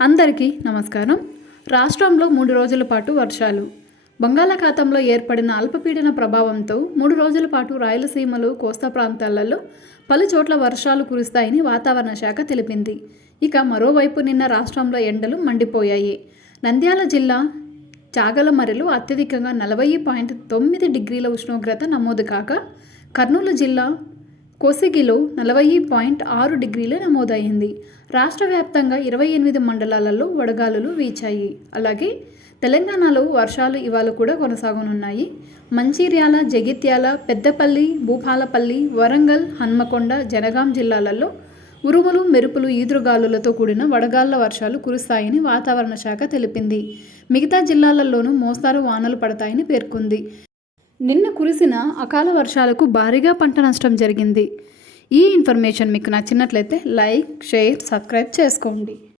అందరికీ నమస్కారం. రాష్ట్రంలో 3 రోజుల పాటు వర్షాలు. బంగాళాఖాతంలో ఏర్పడిన అల్పపీడన ప్రభావంతో 3 రోజుల పాటు రాయలసీమలో, కోస్తా ప్రాంతాలలో పలు చోట్ల వర్షాలు కురుస్తాయని వాతావరణ శాఖ తెలిపింది. ఇక మరోవైపు నిన్న రాష్ట్రంలో ఎండలు మండిపోయాయి. నంద్యాల జిల్లా చాగలమరిలో అత్యధికంగా 40.9 డిగ్రీల ఉష్ణోగ్రత నమోదు కాగా, కర్నూలు జిల్లా కోసిగిలో 40.6 డిగ్రీలు నమోదైంది. రాష్ట్ర వ్యాప్తంగా 28 మండలాలలో వడగాలులు వీచాయి. అలాగే తెలంగాణలో వర్షాలు ఇవాళ కూడా కొనసాగనున్నాయి. మంచిర్యాల, జగిత్యాల, పెద్దపల్లి, భూపాలపల్లి, వరంగల్, హన్మకొండ, జనగాం జిల్లాలలో ఉరుములు, మెరుపులు, ఈదురుగాలులతో కూడిన వడగాళ్ల వర్షాలు కురుస్తాయని వాతావరణ శాఖ తెలిపింది. మిగతా జిల్లాలలోనూ మోస్తారు వానలు పడతాయని పేర్కొంది. నిన్న కురిసిన అకాల వర్షాలకు భారీగా పంట నష్టం జరిగింది. ఈ ఇన్ఫర్మేషన్ మీకు నచ్చినట్లయితే లైక్, షేర్, సబ్స్క్రైబ్ చేసుకోండి.